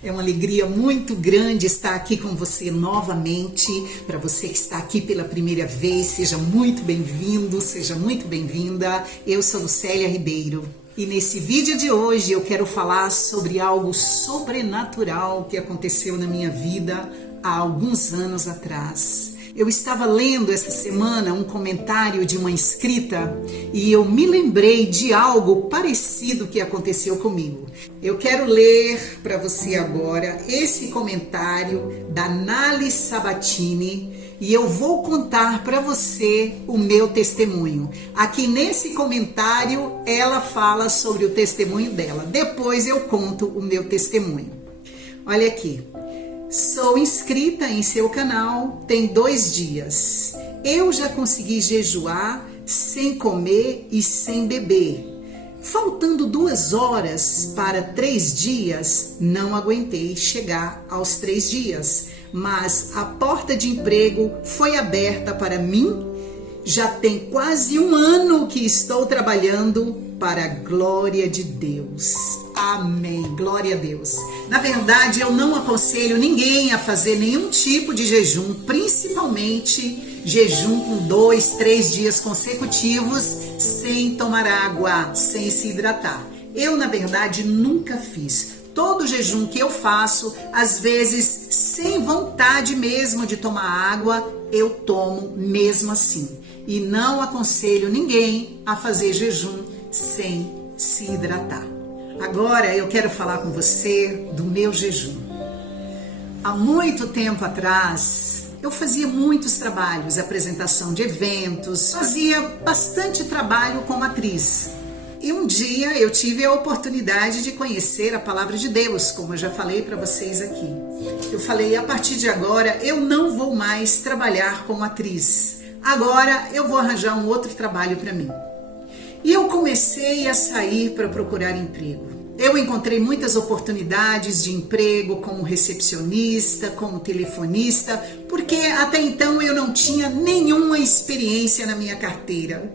É uma alegria muito grande estar aqui com você novamente. Para você que está aqui pela primeira vez, seja muito bem-vindo, seja muito bem-vinda. Eu sou Lucélia Ribeiro e nesse vídeo de hoje eu quero falar sobre algo sobrenatural que aconteceu na minha vida há alguns anos atrás. Eu estava lendo essa semana um comentário de uma inscrita e eu me lembrei de algo parecido que aconteceu comigo. Eu quero ler para você agora esse comentário da Nali Sabatini e eu vou contar para você o meu testemunho. Aqui nesse comentário ela fala sobre o testemunho dela. Depois eu conto o meu testemunho. Olha aqui. Sou inscrita em seu canal tem 2 dias. Eu já consegui jejuar sem comer e sem beber. Faltando 2 horas para 3 dias, não aguentei chegar aos 3 dias. Mas a porta de emprego foi aberta para mim. Já tem quase 1 ano que estou trabalhando para a glória de Deus. Amém. Glória a Deus. Na verdade, eu não aconselho ninguém a fazer nenhum tipo de jejum, principalmente jejum com 2, 3 dias consecutivos, sem tomar água, sem se hidratar. Eu, na verdade, nunca fiz. Todo jejum que eu faço, às vezes, sem vontade mesmo de tomar água, eu tomo mesmo assim. E não aconselho ninguém a fazer jejum sem se hidratar. Agora eu quero falar com você do meu jejum. Há muito tempo atrás, eu fazia muitos trabalhos, apresentação de eventos, fazia bastante trabalho como atriz. E um dia eu tive a oportunidade de conhecer a palavra de Deus, como eu já falei para vocês aqui. Eu falei, a partir de agora eu não vou mais trabalhar como atriz. Agora eu vou arranjar um outro trabalho para mim. E eu comecei a sair para procurar emprego. Eu encontrei muitas oportunidades de emprego como recepcionista, como telefonista, porque até então eu não tinha nenhuma experiência na minha carteira.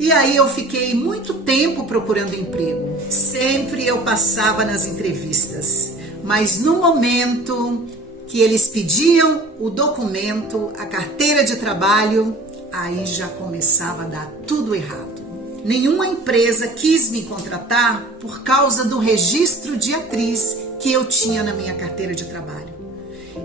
E aí eu fiquei muito tempo procurando emprego. Sempre eu passava nas entrevistas, mas no momento que eles pediam o documento, a carteira de trabalho, aí já começava a dar tudo errado. Nenhuma empresa quis me contratar por causa do registro de atriz que eu tinha na minha carteira de trabalho.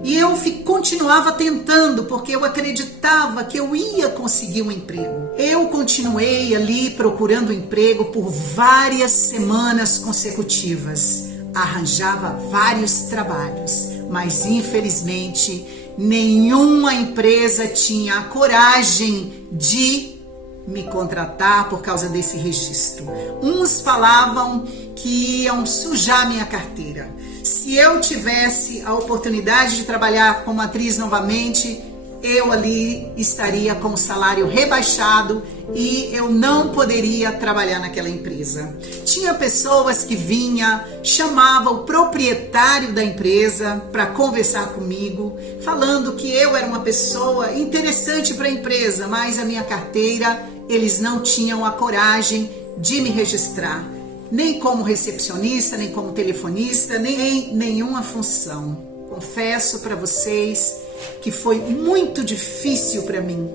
E eu continuava tentando porque eu acreditava que eu ia conseguir um emprego. Eu continuei ali procurando emprego por várias semanas consecutivas. Arranjava vários trabalhos, mas infelizmente nenhuma empresa tinha a coragem de me contratar por causa desse registro. Uns falavam que iam sujar minha carteira. Se eu tivesse a oportunidade de trabalhar como atriz novamente, eu ali estaria com o salário rebaixado e eu não poderia trabalhar naquela empresa. Tinha pessoas que chamavam o proprietário da empresa para conversar comigo, falando que eu era uma pessoa interessante para a empresa, mas a minha carteira, eles não tinham a coragem de me registrar, nem como recepcionista, nem como telefonista, nem em nenhuma função. Confesso para vocês que foi muito difícil para mim,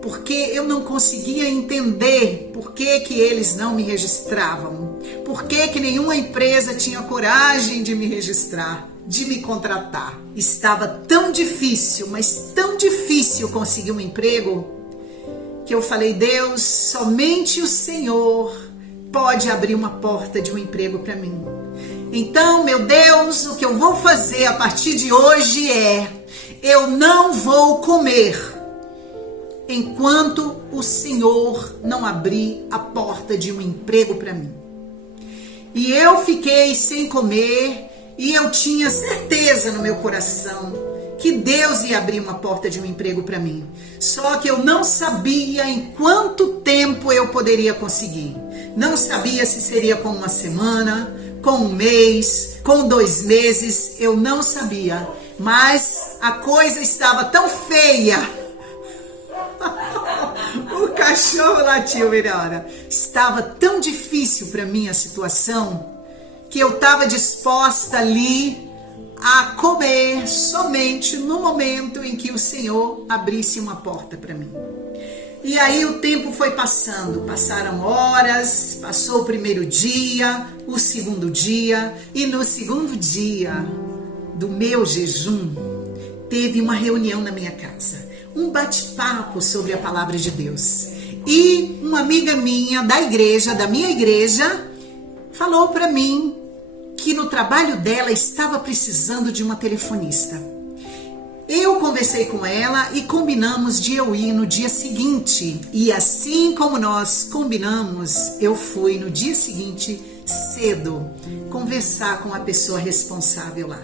porque eu não conseguia entender por que eles não me registravam, por que nenhuma empresa tinha coragem de me registrar, de me contratar. Estava tão difícil, mas tão difícil conseguir um emprego, que eu falei, Deus, somente o Senhor pode abrir uma porta de um emprego para mim. Então, meu Deus, o que eu vou fazer a partir de hoje é, eu não vou comer enquanto o Senhor não abrir a porta de um emprego para mim. E eu fiquei sem comer e eu tinha certeza no meu coração que Deus ia abrir uma porta de um emprego para mim. Só que eu não sabia em quanto tempo eu poderia conseguir. Não sabia se seria com 1 semana, com 1 mês, com 2 meses, eu não sabia. Mas a coisa estava tão feia. O cachorro latiu, melhor. Estava tão difícil para mim a situação que eu estava disposta ali a comer somente no momento em que o Senhor abrisse uma porta para mim. E aí o tempo foi passando, passaram horas, passou o primeiro dia, o segundo dia, e no segundo dia do meu jejum, teve uma reunião na minha casa, um bate-papo sobre a palavra de Deus. E uma amiga minha da minha igreja, falou para mim que no trabalho dela estava precisando de uma telefonista. Eu conversei com ela e combinamos de eu ir no dia seguinte. E assim como nós combinamos, eu fui no dia seguinte, cedo, conversar com a pessoa responsável lá.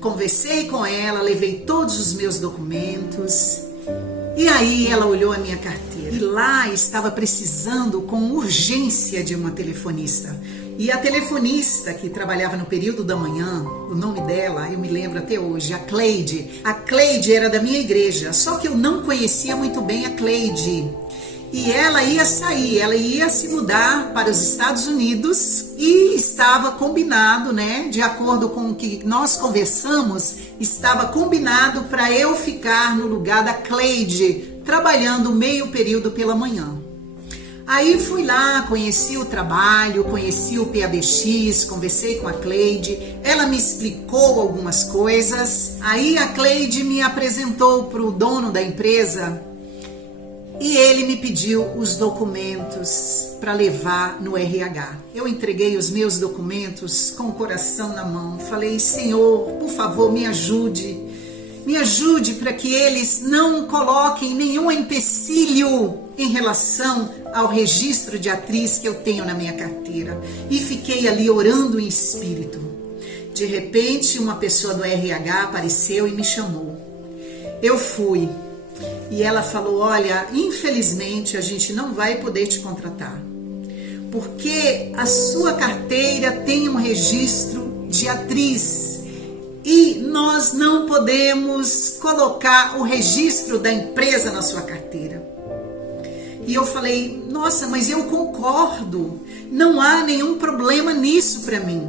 Conversei com ela, levei todos os meus documentos. E aí ela olhou a minha carteira. E lá estava precisando com urgência de uma telefonista. E a telefonista que trabalhava no período da manhã, o nome dela, eu me lembro até hoje, a Cleide. A Cleide era da minha igreja, só que eu não conhecia muito bem a Cleide. E ela ia sair, ela ia se mudar para os Estados Unidos e estava combinado, né? De acordo com o que nós conversamos, estava combinado para eu ficar no lugar da Cleide, trabalhando meio período pela manhã. Aí fui lá, conheci o trabalho, conheci o PABX, conversei com a Cleide, ela me explicou algumas coisas. Aí a Cleide me apresentou para o dono da empresa e ele me pediu os documentos para levar no RH. Eu entreguei os meus documentos com o coração na mão. Falei, Senhor, por favor, me ajude. Me ajude para que eles não coloquem nenhum empecilho em relação ao registro de atriz que eu tenho na minha carteira. E fiquei ali orando em espírito. De repente, uma pessoa do RH apareceu e me chamou. Eu fui. E ela falou, olha, infelizmente a gente não vai poder te contratar. Porque a sua carteira tem um registro de atriz. E nós não podemos colocar o registro da empresa na sua carteira. E eu falei, nossa, mas eu concordo, não há nenhum problema nisso para mim.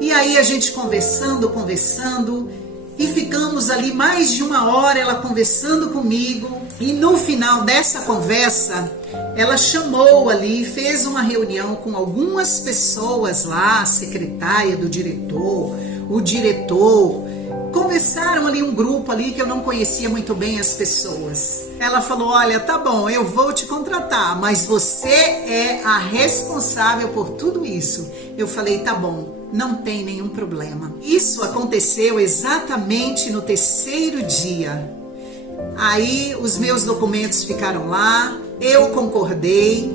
E aí a gente conversando, e ficamos ali mais de uma hora, ela conversando comigo. E no final dessa conversa, ela chamou ali, fez uma reunião com algumas pessoas lá, a secretária do diretor, o diretor, conversaram ali um grupo ali que eu não conhecia muito bem as pessoas. Ela falou, olha, tá bom, eu vou te contratar, mas você é a responsável por tudo isso. Eu falei, tá bom, não tem nenhum problema. Isso aconteceu exatamente no terceiro dia. Aí os meus documentos ficaram lá, eu concordei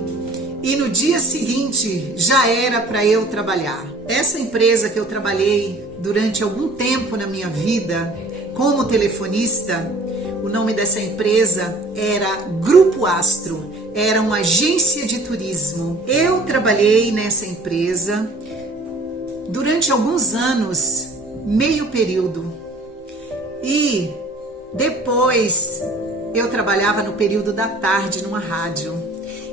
e no dia seguinte já era para eu trabalhar. Essa empresa que eu trabalhei durante algum tempo na minha vida como telefonista, o nome dessa empresa era Grupo Astro, era uma agência de turismo. Eu trabalhei nessa empresa durante alguns anos, meio período, e depois eu trabalhava no período da tarde numa rádio.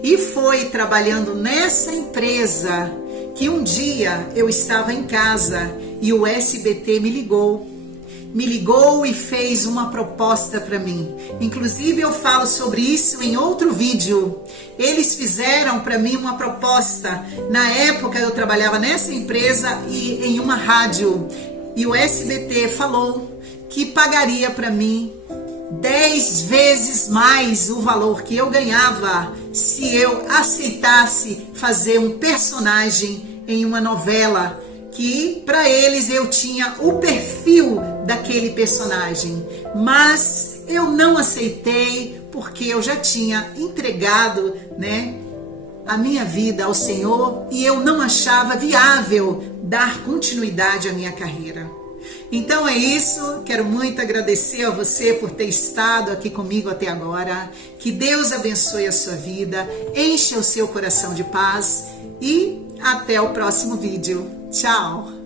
E foi trabalhando nessa empresa que um dia eu estava em casa e o SBT me ligou e fez uma proposta para mim. Inclusive eu falo sobre isso em outro vídeo. Eles fizeram para mim uma proposta. Na época eu trabalhava nessa empresa e em uma rádio. E o SBT falou que pagaria para mim 10 vezes mais o valor que eu ganhava se eu aceitasse fazer um personagem em uma novela, que para eles eu tinha o perfil daquele personagem, mas eu não aceitei porque eu já tinha entregado, né, a minha vida ao Senhor e eu não achava viável dar continuidade à minha carreira. Então é isso, quero muito agradecer a você por ter estado aqui comigo até agora. Que Deus abençoe a sua vida, encha o seu coração de paz e até o próximo vídeo. Tchau!